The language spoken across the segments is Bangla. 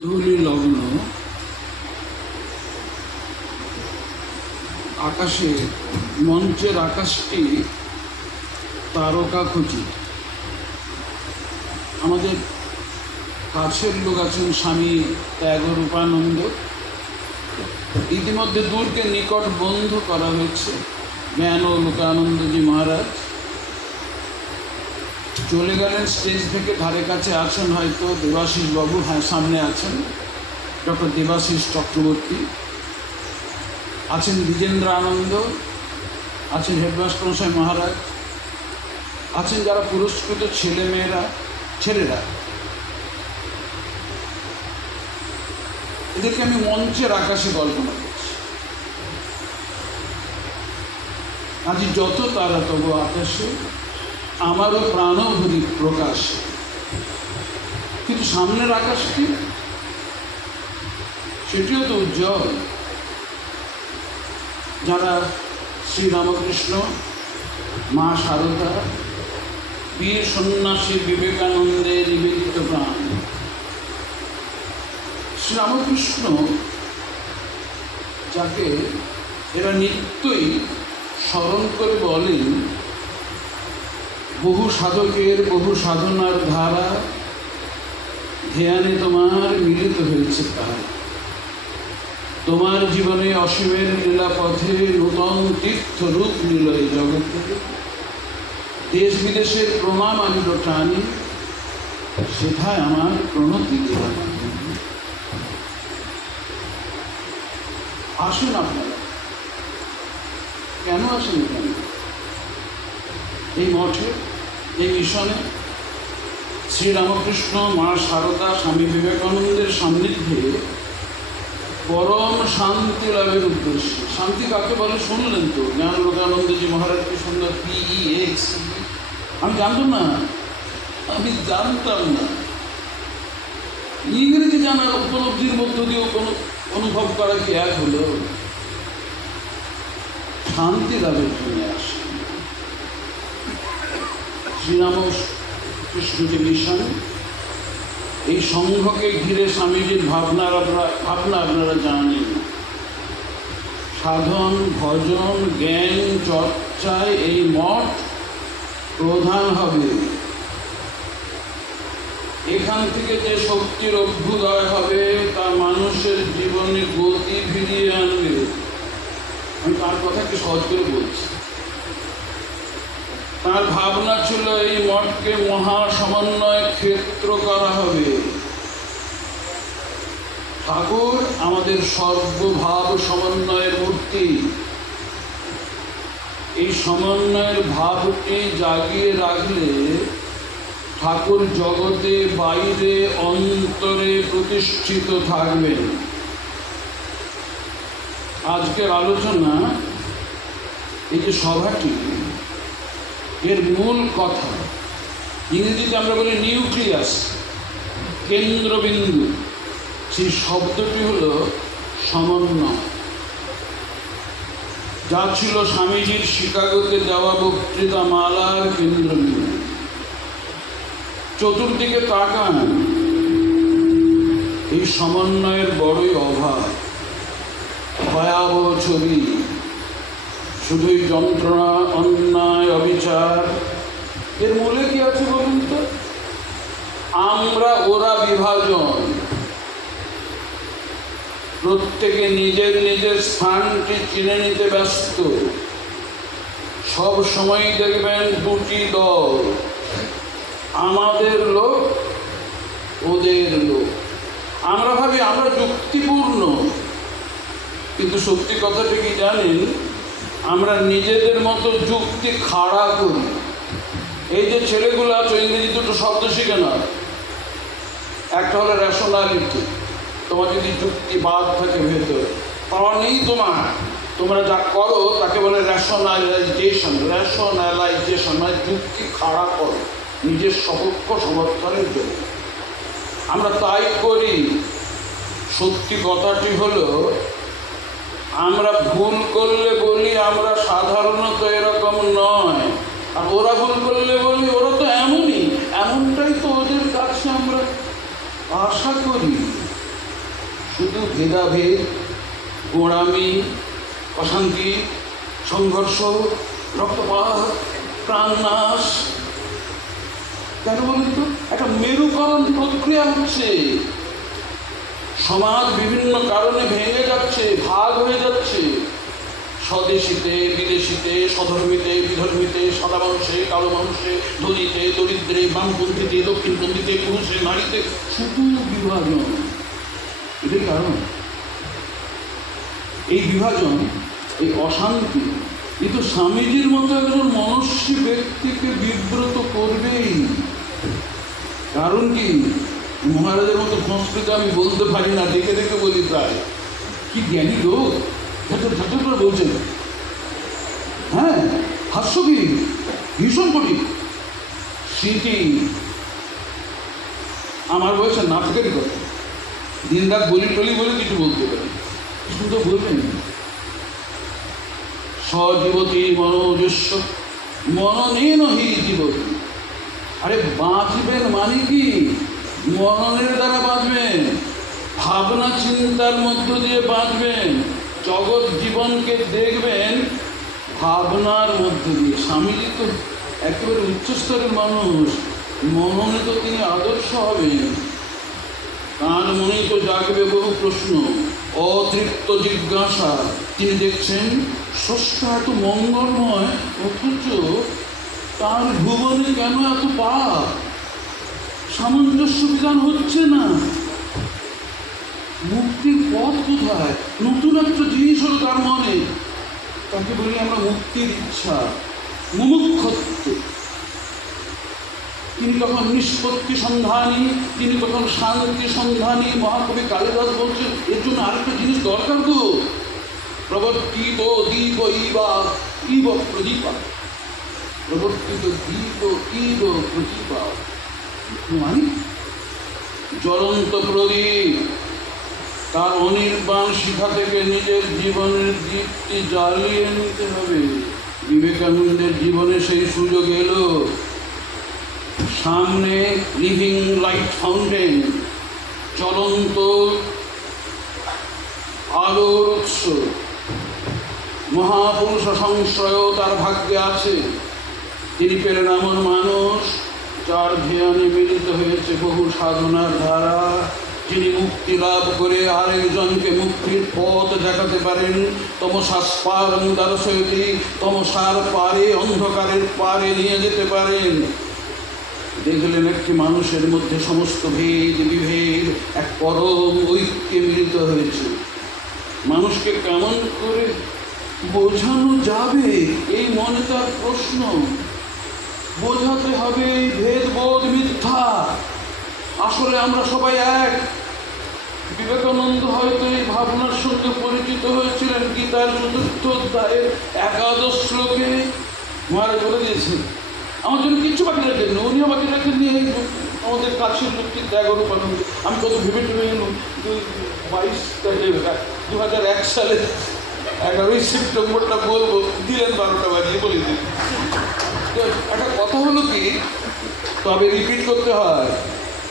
ধূলি লগ্ন, আকাশে, মঞ্চের আকাশটি তারকা খচিত আমাদের কাছের লোক আছেন স্বামী ত্যাগ রূপানন্দ ইতিমধ্যে দূরকে নিকট বন্ধ করা হয়েছে। জ্ঞান ও লোকানন্দজি মহারাজ। চলে গেলেন, স্টেজ থেকে ধারে কাছে আছেন হয়তো দেবাশিস বাবু হ্যাঁ সামনে আছেন, ডক্টর দেবাশিস চক্রবর্তী। আছেন বিজেন্দ্র আনন্দ, আছেন হেডমাস্টার মশাই মহারাজ, আছেন যারা পুরস্কৃত ছেলেমেয়েরা ছেলেরা। এদেরকে আমি মঞ্চের আকাশে কল্পনা করছি। আজ যত তারা তবু আকাশে আমারও প্রাণভরি প্রকাশ। কিন্তু সামনের আকাশটি সেটিও তো উজ্জ্বল। যারা শ্রীরামকৃষ্ণ, মা সারদা, বীর সন্ন্যাসী বিবেকানন্দে নিবেদিত প্রাণ। শ্রীরামকৃষ্ণ যাকে এরা নিত্যই স্মরণ করে বলেন বহু সাধকের, বহু সাধনার ধারা ধ্যানে তোমার মিলিত হয়েছে তার। তোমার জীবনে অসীমের লীলা পথে নূতন তীর্থ রূপ নিল এই জগতে। দেশ বিদেশের প্রমাণ আনিল টানি সেথায় আমার প্রণতি দিলাম আসুন আপনারা। কেন আসেন এই মঠে এই মিশনে শ্রীরামকৃষ্ণ মা সারদা স্বামী বিবেকানন্দের সান্নিধ্যে পরম শান্তি লাভের উদ্দেশ্যে। শান্তি কাকে বলে শুনলেন তো? জ্ঞান লোকানন্দজি মহারাজ কি সুন্দর পিই এক্স আমি জানতাম না। আমি জানতাম না। ইংরেজি জানার উপলব্ধির মধ্য দিয়েও কোনো অনুভব করা কি এক হলো? শান্তি লাভের জন্য শ্রীরাম এই সংঘকে ঘিরে স্বামীজির ভাবনার ভাবনা আপনারা জানেন। সাধন, ভজন, জ্ঞান, চর্চায় এই মঠ প্রধান হবে। এখান থেকে যে শক্তির অভ্যুদয় হবে, তা মানুষের জীবনে গতি ফিরিয়ে আনবে। আমি তার কথা কি সহজ করে বলছি। তার ভাবনা ছিল এই মঠকে মহা সমন্বয় ক্ষেত্র করা হবে। ঠাকুর আমাদের সর্বভাব সমন্বয়ের মূর্তি। এই সমন্বয়ের ভাবকে জাগিয়ে রাখলে ঠাকুর জগতে বাইরে অন্তরে প্রতিষ্ঠিত থাকবেন। আজকের আলোচনা এই যে সভাটি এর মূল কথা। ইংরেজিতে আমরা বলি নিউক্লিয়াস, কেন্দ্রবিন্দু। সেই শব্দটি হল সমন্বয়। যা ছিল স্বামীজির শিকাগোতে দেওয়া বক্তৃতা মালার কেন্দ্রবিন্দু। চতুর্দিকে তাকান। এই সমন্বয়ের বড়ই অভাব। ভয়াবহ ছবি। শুধুই যন্ত্রণা, অন্যায়, অবিচার। এর মূলে কি আছে বলুন তো? আমরা ওরা বিভাজন। প্রত্যেকে নিজের নিজের স্থানটি চিনে নিতে ব্যস্ত। সব সময় দেখবেন দুটি দল। আমাদের লোক, ওদের লোক। আমরা ভাবি আমরা যুক্তিপূর্ণ। কিন্তু সত্যি কথাটা কি জানেন? আমরা নিজেদের মতো যুক্তি খাড়া করি। এই যে ছেলেগুলো আছে, ইংরেজি দুটো শব্দ শিখে না একটা হলো রেশনালিটি তোমার যদি যুক্তিবাদ থাকে ভেতরে নেই তোমার। তোমরা যা করো, তাকে বলে রেশনালাইজেশন রেশনালাইজেশন মানে যুক্তি খাড়া করো, নিজের সপক্ষ সমর্থনের জন্য। আমরা তাই করি। সত্যি কথাটি হলো, আমরা ভুল করলে বলি আমরা সাধারণত এরকম নয়। আর ওরা ভুল করলে বলি, ওরা তো এমনই। এমনটাই তো ওদের কাছে আমরা আশা করি। শুধু ভেদাভেদ, গোড়ামি, অশান্তি, সংঘর্ষ, রক্তপাত, প্রাণনাশ। কেন বলুন তো? একটা মেরুকরণ প্রক্রিয়া হচ্ছে। সমাজ বিভিন্ন কারণে ভেঙে যাচ্ছে, ভাগ হয়ে যাচ্ছে। স্বদেশিতে, বিদেশিতে, স্বধর্মীতে, বিধর্মীতে, সাদা মানুষে, কালো মানুষে, ধনীতে, দরিদ্রে, বামপন্থীতে, দক্ষিণপন্থীতে, পুরুষে, নারীতে শুধু বিভাজন। এটাই কারণ? এই বিভাজন, এই অশান্তি কিন্তু স্বামীজির মতো একজন মনস্বী ব্যক্তিকে বিব্রত করবেই। কারণ কি? মহারাজের মতো সংস্কৃত আমি বলতে পারি না, দেখে দেখে বলি প্রায়। কি জ্ঞানী লোক? ঝাঁচর ঝাঁচর করে বলছেন হ্যাঁ হাস্য কি? ভীষণ কঠিন। স্মৃতি আমার বয়সে নাটকেরই কথা? দিন রাত বলি টলি বলে কিছু বলতে পারি। সুন্দর বলবেন সজীবতী মনোজস্ব মননেন হি জীবতী। আরে বাঁচবেন মানে কি? মননের দ্বারা বাঁচবেন। ভাবনা চিন্তার মধ্য দিয়ে বাঁচবেন। জগৎ জীবনকে দেখবেন ভাবনার মধ্য দিয়ে। স্বামীজি তো একেবারে উচ্চস্তরের মানুষ। মননে তো তিনি আদর্শ হবেন। তার মনেই তো জাগবে বহু প্রশ্ন। অতৃপ্ত জিজ্ঞাসা। তিনি দেখছেন স্রষ্টা এত মঙ্গলময়, অথচ তার ভুবনে কেন এত পাপ? সামঞ্জস্য বিধান হচ্ছে না। মুক্তির পথ কোথায়? নতুন একটা জিনিস হলো তার মনে। তাকে বলি আমরা মুক্তির ইচ্ছা, মুমুক্ষত্ব। তিনি তখন নিষ্পত্তি সন্ধানী, তিনি তখন শান্তি সন্ধানী, মহাকবি কালিদাস বলছেন, এর জন্য আরেকটা জিনিস দরকার গো। প্রবর্তিত দীপ ইবা, ইব প্রদীপা প্রবর্তিত দীপ ইব প্রদীপা মানে? জ্বলন্ত প্রদীপ। তার অনির্বাণ শিখা থেকে নিজের জীবনের দীপ্তি জ্বালিয়ে নিতে হবে। বিবেকানন্দের জীবনে সেই সুযোগ এলো। সামনে লিভিং লাইট ফাউন্টেন, চলন্ত আলোর উৎস। মহাপুরুষ সংশ্রয় তার ভাগ্যে আছে। তিনি পেলেন এমন মানুষ যার ধ্যানে মিলিত হয়েছে বহু সাধনার ধারা। যিনি মুক্তি লাভ করে আরেকজনকে মুক্তির পথ দেখাতে পারেন তমসা স্পারং দ্বারসয়তি তমসার পারে, অন্ধকারের পারে নিয়ে যেতে পারেন। দেখলেন একটি মানুষের মধ্যে সমস্ত ভেদ, বিভেদ, এক পরম ঐক্যে মিলিত হয়েছে। মানুষকে কেমন করে বোঝানো যাবে? এই মনে তার প্রশ্ন। বোঝাতে হবে ভেদবোধ মিথ্যা। আসলে আমরা সবাই এক। বিবেকানন্দ হয়তো এই ভাবনার সঙ্গে পরিচিত হয়েছিলেন গীতার চতুর্থ অধ্যায়ের একাদশ শ্লোকে? মহারাজ বলে দিয়েছেন আমার জন্য কিছু বাকি রাখেন উনিও বাকি রাখেন নিয়ে আমাদের কাছের লোকটি ত্যাগর উপানন্দ আমি কত ভেবে টেবে বাইশ দু হাজার এক সালে এগারোই সেপ্টেম্বরটা বলব। দিলেন বারোটা বাজিয়ে বলে দিন তো একটা কথা হলো কি? তবে রিপিট করতে হয়।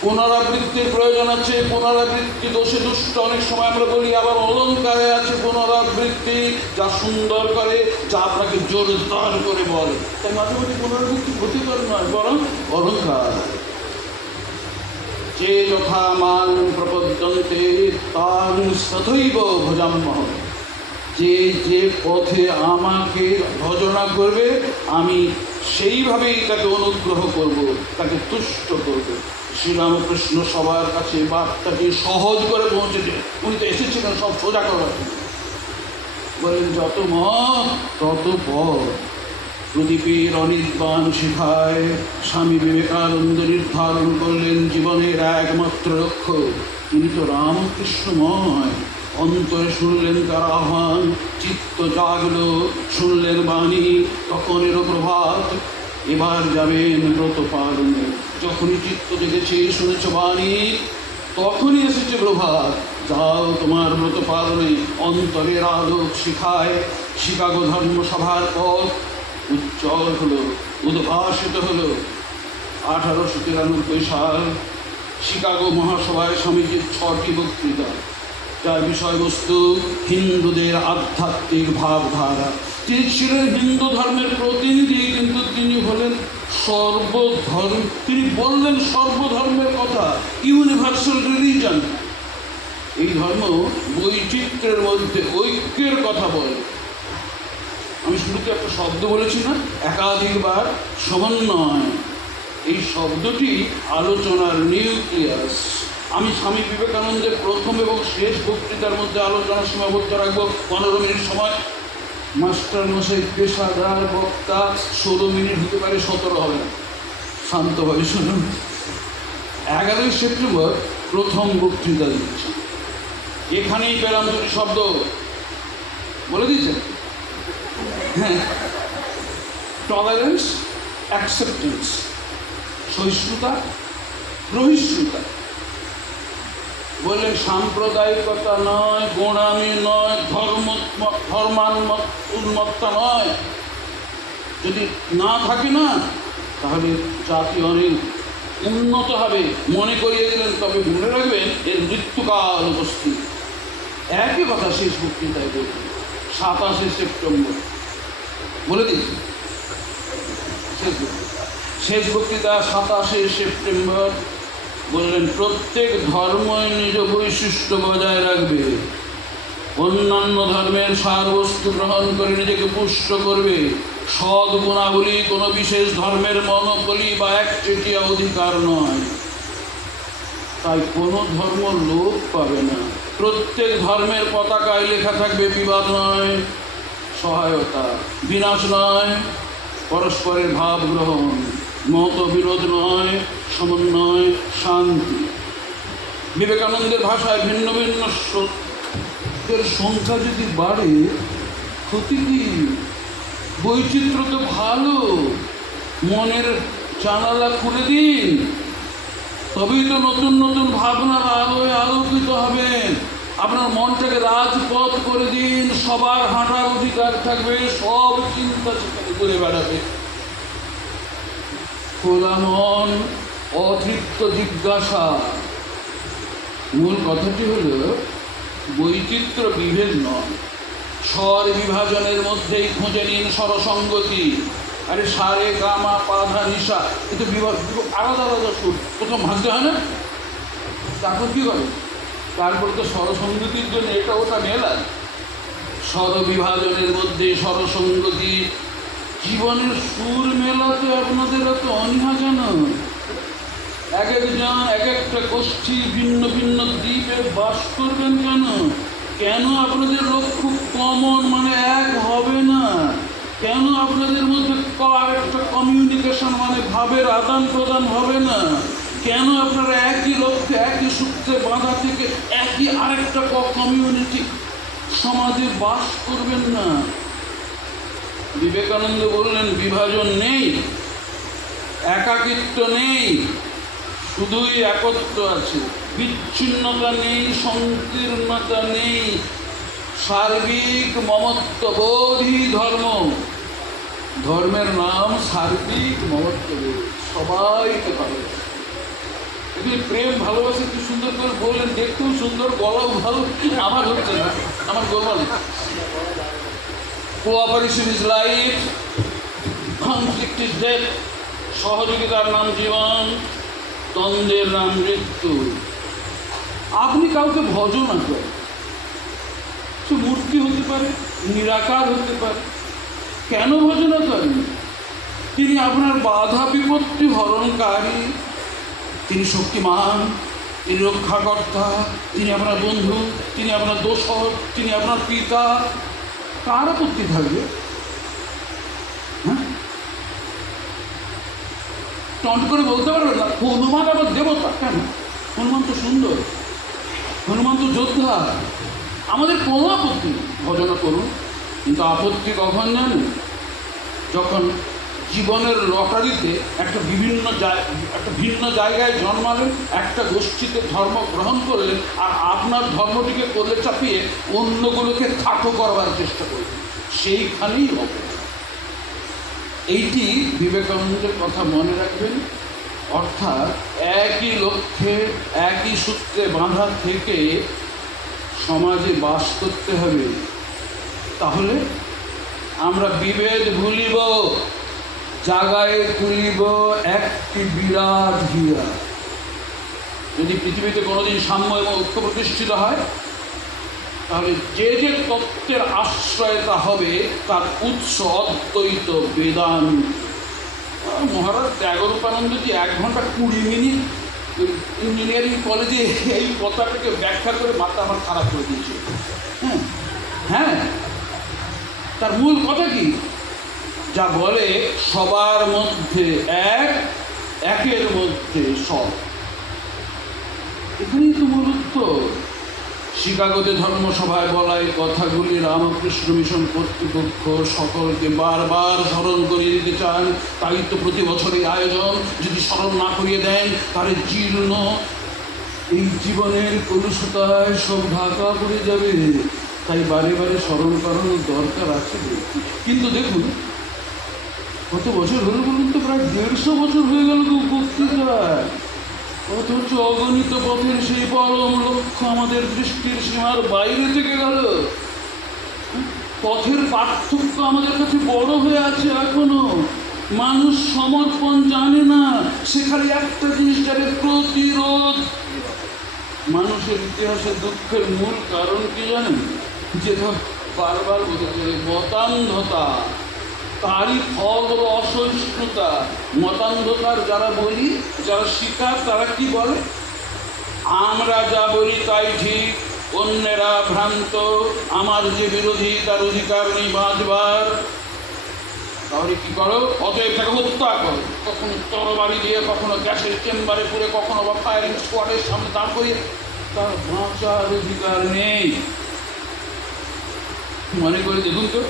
পুনরাবৃত্তির প্রয়োজন আছে, পুনরাবৃত্তি দোষে দুষ্ট অনেক সময় আমরা বলি, আবার অলঙ্কারে আছে পুনরাবৃত্তি যা সুন্দর করে, যা আপনাকে জোরদার করে বলে। তাই মাঝে মাঝে পুনরাবৃত্তি ক্ষতিকর নয়, বরং অলঙ্কার। যে যথা মান প্রপদ্যন্তে তাং তথৈব ভোজাম্মহ যে যে পথে আমাকে ভজনা করবে, আমি সেইভাবেই তাকে অনুগ্রহ করব, তাকে তুষ্ট করব। শ্রীরামকৃষ্ণ সবার কাছে বার্তাকে সহজ করে পৌঁছে দেন উনি তো এসেছিলেন সব সোজা করার। বলেন, যত মত তত পথ প্রদীপের অনির্বাণ শিখায় স্বামী বিবেকানন্দ নির্ধারণ করলেন জীবনের একমাত্র লক্ষ্য। তিনি তো রামকৃষ্ণময় অন্তরে শুনলেন তার আহ্বান, চিত্ত জাগলো, শুনলেন বাণী তখন এলো প্রভাত। এবার যাবেন ব্রত পালনে যখনই চিত্ত জেগেছে শুনেছ বাণী, তখনই এসেছে প্রভাত। যাও তোমার ব্রত পালনে অন্তরের আলোক শিখায় শিকাগো ধর্মসভার পথ। উজ্জ্বল হলো, উদ্ভাসিত হলো আঠারোশো তিরানব্বই সাল। শিকাগো মহাসভায় স্বামীজির ছটি বক্তৃতা। যার বিষয়বস্তু হিন্দুদের আধ্যাত্মিক ভাবধারা। তিনি ছিলেন হিন্দু ধর্মের প্রতিনিধি, কিন্তু তিনি হলেন সর্বধর্ম তিনি বললেন সর্বধর্মের কথা ইউনিভার্সাল রিলিজন এই ধর্ম বৈচিত্র্যের মধ্যে ঐক্যের কথা বলে। আমি শুরুতে একটা শব্দ বলেছি না, একাধিকবার সমন্বয়। এই শব্দটি আলোচনার নিউক্লিয়াস। আমি স্বামী বিবেকানন্দের প্রথম এবং শেষ বক্তৃতার মধ্যে আলোচনা সীমাবদ্ধ রাখব। পনেরো মিনিট সময়। মাস্টার মশাই পেশাদার বক্তা, ষোলো মিনিট হতে পারে সতেরো হবে না। শান্তভাবে শুনুন। এগারোই সেপ্টেম্বর প্রথম বক্তৃতা দিচ্ছি। এখানেই পেলাম দুটি শব্দ বলে দিয়েছেন? হ্যাঁ। টলারেন্স অ্যাকসেপ্টেন্স সহিষ্ণুতা রহিষ্ণুতা বললেন সাম্প্রদায়িকতা নয়, গোড়ামি নয় ধর্ম ধর্মান্মত উন্মত্তা নয়। যদি না থাকে না, তাহলে জাতি অনেক উন্নত হবে। মনে করিয়ে দিলেন, তবে মনে রাখবেন, এর মৃত্যুকাল উপস্থিত। একই কথা শেষ বক্তৃতায় বলবেন সাতাশে সেপ্টেম্বর। বলে দিচ্ছি। শেষ বক্তৃতা সাতাশে সেপ্টেম্বর। বললেন, প্রত্যেক ধর্মই নিজ বৈশিষ্ট্য বজায় রাখবে। অন্যান্য ধর্মের সারবস্তু গ্রহণ করে নিজেকে পুষ্ট করবে। সৎ গুণাবলী কোনো বিশেষ ধর্মের মনোবলী বা একচেটিয়া অধিকার নয়। তাই কোনো ধর্ম লোপ পাবে না। প্রত্যেক ধর্মের পতাকায় লেখা থাকবে, বিবাদ নয়, সহায়তা। বিনাশ নয়, পরস্পরের ভাব গ্রহণ। মত বিরোধ নয়, সমন্বয়, শান্তি। বিবেকানন্দের ভাষায় ভিন্ন ভিন্ন সত্যের সংখ্যা যদি বাড়ে, ক্ষতি কি? বৈচিত্র্য তো ভালো। মনের জানালা খুলে দিন। তবেই তো নতুন নতুন ভাবনার আলোয় আলোকিত হবে আপনার মনটাকে রাজপথ করে দিন। সবার হাঁটার অধিকার থাকবে। সব চিন্তা সেখানে করে বেড়াবে। খোলা মন অতৃপ্ত জিজ্ঞাসা। মূল কথাটি হল, বৈচিত্র্য বিভেদ নয় স্বর বিভাজনের মধ্যেই খুঁজে নিন স্বরসঙ্গতি। আরে সারে, গামা, পাধা, নিশা কিন্তু আলাদা আলাদা সুর। প্রথম ভাবতে হয় না? তারপর কী করে? তারপর তো স্বরসঙ্গতির জন্য এটা ওটা মেলায়। স্বর বিভাজনের মধ্যে স্বরসঙ্গতি জীবনের সুর মেলাতে আপনাদের এত অনীহা কেন? এক একজন এক একটা গোষ্ঠী ভিন্ন ভিন্ন দ্বীপে বাস করবেন কেন? কেন আপনাদের লক্ষ্য কমন? মানে এক হবে না। কেন আপনাদের মধ্যে একটা কমিউনিকেশন মানে ভাবের আদান প্রদান হবে না? কেন আপনারা একই লক্ষ্যে একই সূত্রে বাঁধা থেকে একই আরেকটা কমিউনিটি সমাজে বাস করবেন না? বিবেকানন্দ বললেন, বিভাজন নেই, একাকিত্ব নেই, শুধুই একত্র আছে। বিচ্ছিন্নতা নেই, সংকীর্ণতা নেই, সার্বিক মমত্ববোধই ধর্ম। ধর্মের নাম সার্বিক মমত্ববোধ সবাইকে ভালো এগুলি প্রেম, ভালোবাসা, কি সুন্দর করে বললেন দেখতেও সুন্দর, গলাও ভালো, আমার হচ্ছে না, আমার গোলমাল cooperation is life conflict is death সহযোগিতার নাম জীবন দ্বন্দ্বের নাম মৃত্যু আপনি কাউকে ভজনা করেন সে মূর্তি হতে পারে নিরাকার হতে পারে কেন ভজনা করেন তিনি আপনার বাধা বিপত্তি হরণকারী তিনি শক্তিমান তিনি রক্ষাকর্তা তিনি আপনার বন্ধু তিনি আপনার দোসর তিনি আপনার পিতা কার আপত্তি থাকবে টন্ট করে বলতে পারবে না। হনুমান আবার দেবতা, কেন? হনুমান তো সুন্দর। হনুমান তো যোদ্ধা। আমাদের কোনো আপত্তি ভজনা করুন, কিন্তু আপত্তি কখন জানেন? যখন জীবনের লটারিতে একটা বিভিন্ন একটা ভিন্ন জায়গায় জন্মালেন, একটা গোষ্ঠীতে ধর্ম গ্রহণ করলেন, আর আপনার ধর্মটিকে কোলে চাপিয়ে অন্যগুলোকে খাটো করবার চেষ্টা করলেন। সেইখানেই হবে। এইটি বিবেকানন্দের কথা মনে রাখবেন, অর্থাৎ একই লক্ষ্যে, একই সূত্রে বাঁধা থেকে সমাজে বাস করতে হবে। তাহলে আমরা বিভেদ ভুলিব। জাগায় তুলিব একটি বিরাট হীরা। যদি পৃথিবীতে কোনোদিন সাম্য এবং ঐক্য প্রতিষ্ঠিত হয়, তাহলে যে যে তত্ত্বের আশ্রয় তা হবে, তার উৎস অদ্বৈত বেদান্ত। মহারাজ ত্যাগরূপানন্দজি এক ঘণ্টা কুড়ি মিনিট ইঞ্জিনিয়ারিং কলেজে এই কথাটাকে ব্যাখ্যা করে মাথা আমার খারাপ করে দিয়েছে। হ্যাঁ হ্যাঁ। তার মূল কথা কি? যা বলে, সবার মধ্যে এক, একের মধ্যে সব। এখানেই তো মূল উত্তর। শিকাগোতে ধর্মসভায় বলা এই কথাগুলি রামকৃষ্ণ মিশন কর্তৃপক্ষ সকলকে বারবার স্মরণ করিয়ে দিতে চান। তাই তো প্রতি বছর এই আয়োজন। যদি স্মরণ না করিয়ে দেন, তাহলে জীর্ণ। এই জীবনের কলুষতায় সব ঢাকা পড়ে যাবে। তাই বারে বারে স্মরণ করানোর দরকার আছে কিন্তু দেখুন কত বছর হলো বলুন তো, প্রায় দেড়শো বছর হয়ে গেল তো পত্রিকায় অথচ অগণিত পথের সেই পরম লক্ষ্য আমাদের দৃষ্টির সীমার বাইরে থেকে গেল। পথের পার্থক্য আমাদের কাছে বড় হয়ে আছে এখনও। মানুষ সমর্পণ জানে না, সেখানে একটা জিনিস যাবে প্রতিরোধ। মানুষের ইতিহাসে দুঃখের মূল কারণ কি জানেন? যেটা বারবার বোঝাতে মতান্ধতা তারই ফল হলো অসহিষ্ণুতা। মতান্ধতার যারা বলি, যারা শিকার তারা কি বলে? আমরা যা বলি তাই ঠিক, অন্যেরা ভ্রান্ত, আমার যে বিরোধী, তার অধিকার নেই বাঁচবার। তাহলে কি করো? অতএব তাকে হত্যা করো। কখনো তরবারি দিয়ে, কখনো গ্যাসের চেম্বারে পুরে কখনো বা ফায়ারিং স্কোয়াডের সামনে দাঁড় করিয়ে, তার বাঁচার অধিকার নেই। মনে করে দেখুন তো।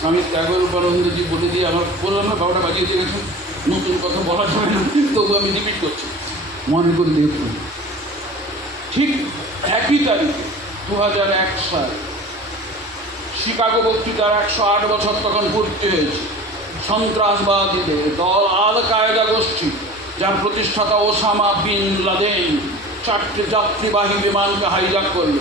স্বামী ত্যাগর উপানন্দজি বলে দিয়ে আমার বললাম না বারোটা বাজিয়ে দিয়ে গেছেন নতুন কথা বলা যাবে না তবু আমি রিপিট করছি। মনে করে দেখুন। ঠিক একই তারিখে দু হাজার এক সাল, শিকাগো বক্তৃতার একশো আট বছর তখন পূর্তি হয়েছে। সন্ত্রাসবাদীদের দল আল কায়দা গোষ্ঠী, যার প্রতিষ্ঠাতা ওসামা বিন লাদেন, চারটে যাত্রীবাহী বিমানকে হাইজাক করল।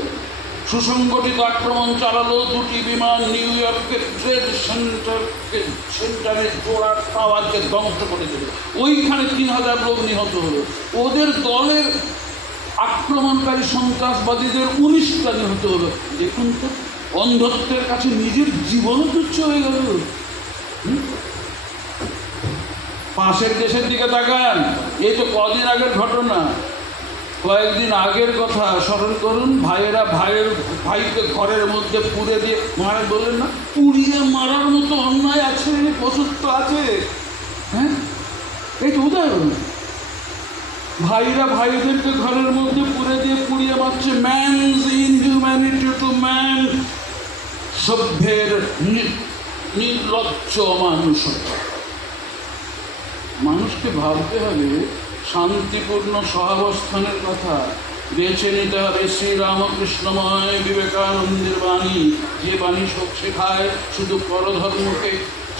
সুসংগঠিত আক্রমণ চালালো দুটি বিমান নিউ ইয়র্কের ট্রেড সেন্টারকে সেন্টারের জোড়ার টাওয়ারকে ধ্বংস করে দিল। ওইখানে তিন হাজার লোক নিহত হলো। ওদের দলের আক্রমণকারী সন্ত্রাসবাদীদের উনিশটা নিহত হলো। দেখুন তো, অন্ধত্বের কাছে নিজের জীবনও তুচ্ছ হয়ে গেল। পাশের দেশের দিকে তাকান। এই তো কদিন আগের ঘটনা। কয়েকদিন আগের কথা স্মরণ করুন, ভাইয়েরা ভাইয়ের, ভাইকে ঘরের মধ্যে পুড়ে দিয়ে, মহারাজ বললেন, না, পুড়িয়ে মারার মতো অন্যায় আছে পশুত্ব আছে। হ্যাঁ? এই তো উদাহরণ। ভাইরা ভাইদেরকে ঘরের মধ্যে পুড়ে দিয়ে পুড়িয়ে মারছে। ম্যানস ইনহিউম্যানিটি টু ম্যান সভ্যের নির্লজ্জ মানুষ। মানুষকে ভাবতে হবে শান্তিপূর্ণ সহাবস্থানের কথা। বেছে নিতে হবে শ্রীরামকৃষ্ণময় বিবেকানন্দের বাণী। যে বাণী সব শেখায়, শুধু পরধর্মকে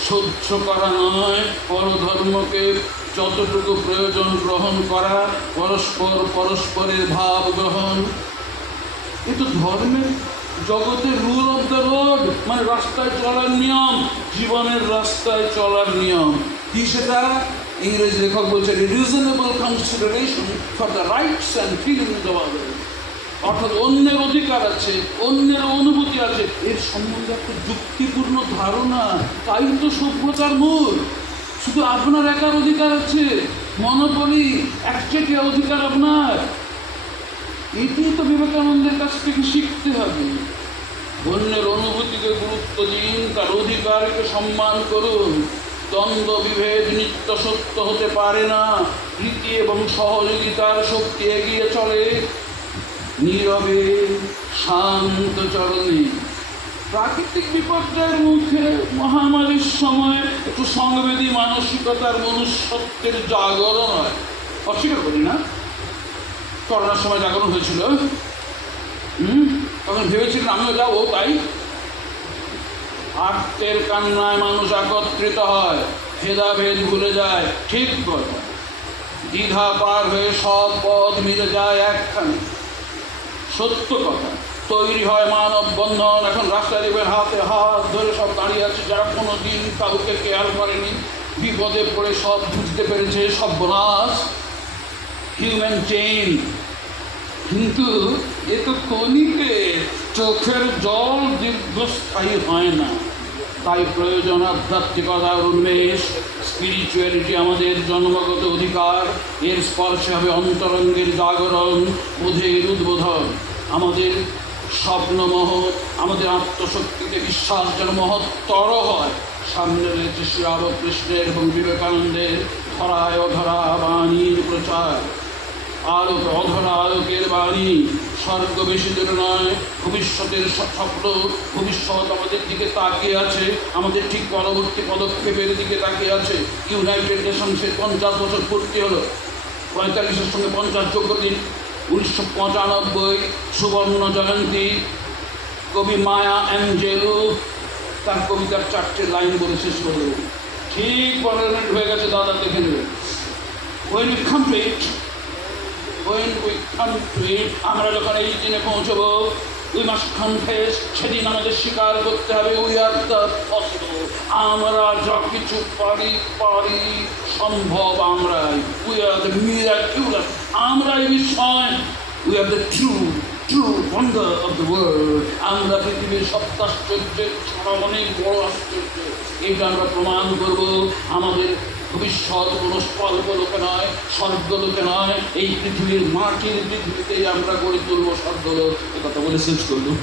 সহ্য করা নয়, পরধর্মকে যতটুকু প্রয়োজন গ্রহণ করা, পরস্পর পরস্পরের ভাব গ্রহণ। কিন্তু ধর্মের জগতের রুল অফ দ্য রোড মানে রাস্তায় চলার নিয়ম, জীবনের রাস্তায় চলার নিয়ম। কি সেটা? ইংরেজ লেখক বলছে reasonable consideration for the rights and feelings of অর্থাৎ অন্যের অধিকার আছে, অন্যের অনুভূতি আছে, এর সম্বন্ধে একটা যুক্তিপূর্ণ ধারণা। তাই তো সভ্যতার মূল। শুধু আপনার একার অধিকার আছে, মনোপলি, একচেটিয়া অধিকার আপনার। এটি তো বিবেকানন্দের কাছ থেকে শিখতে হবে। অন্যের অনুভূতিকে গুরুত্ব দিন, তার অধিকারকে সম্মান করুন। দ্বন্দ্ব বিভেদ নিত্য সত্য হতে পারে না। প্রীতি এবং সহযোগিতার শক্তি এগিয়ে চলে। নীরবে, শান্ত চরণে। প্রাকৃতিক বিপর্যয়ের মুখে মহামারীর সময় একটু সংবেদী মানসিকতার মনুষ্যত্বের জাগরণ হয়। অস্বীকার করি না। করোনার সময় জাগরণ হয়েছিল। হুম? তখন ভেবেছিলেন আমিও যাব, তাই আত্মের কান্নায় মানুষ একত্রিত হয়, ভেদাভেদ ভুলে যায়, ঠিক কথা দ্বিধা পার হয়ে সব পথ মিলে যায় একখানে। সত্য কথা, তৈরি হয় মানব বন্ধন। এখন রাস্তায় দেখবেন হাতে হাত ধরে সব দাঁড়িয়ে আছে। যারা কোনো দিন কাউকে কেয়ার করেনি, বিপদে পড়ে সব বুঝতে পেরেছে সব বনাস। হিউম্যান চেইন কিন্তু এ তো কণিকে চোখের জল দীর্ঘস্থায়ী হয় না। তাই প্রয়োজন আধ্যাত্মিকতা উন্মেষ স্পিরিচুয়ালিটি আমাদের জন্মগত অধিকার, এর স্পর্শে হবে অন্তরঙ্গের জাগরণ, বোধের উদ্বোধন। আমাদের স্বপ্ন মহৎ আমাদের আত্মশক্তিতে বিশ্বাস যেন মহত্তর হয়। সামনে রয়েছে শ্রী রামকৃষ্ণের এবং বিবেকানন্দের ধরায় অধরা বাণীর প্রচার। আলোক অধরা আলোকের বাণী, স্বর্গ বেশি দূরে নয়, ভবিষ্যতের স্বপ্ন ভবিষ্যৎ আমাদের দিকে তাকিয়ে আছে, আমাদের ঠিক পরবর্তী পদক্ষেপের দিকে তাকিয়ে আছে। ইউনাইটেড নেশনসের পঞ্চাশ বছর পূর্তি হলো। পঁয়তাল্লিশের সঙ্গে পঞ্চাশ যোগ্য দিন উনিশশো পঁচানব্বই সুবর্ণ জয়ন্তী। কবি মায়া অ্যাঞ্জেলো তার কবিতার চারটে লাইন বলে শেষ করে। ঠিক পনেরো মিনিট হয়ে গেছে, দাদা দেখে নেবে। When we complete when we come আমরা যখন এই দিনে পৌঁছবো উই মাস কনফেস সেদিন আমাদের স্বীকার করতে হবে উই আর দ্য আমরা যা কিছু পারি পারি, সম্ভব আমরাই। উই আর দ্য মিরাকুলার আমরাই বিষয় we are the true true wonder of the world আমরা পৃথিবীর সপ্তাশ্চর্যের ছাড়া অনেক বড় আশ্চর্য। এটা আমরা প্রমাণ করব, আমাদের ভবিষ্যৎ কোনো স্বর্গলোকে নয় স্বর্গলোকে নয় এই পৃথিবীর মাটির পৃথিবীতেই আমরা গড়ে তুলবো স্বর্গলোক। এ কথা বলে শেষ করলাম।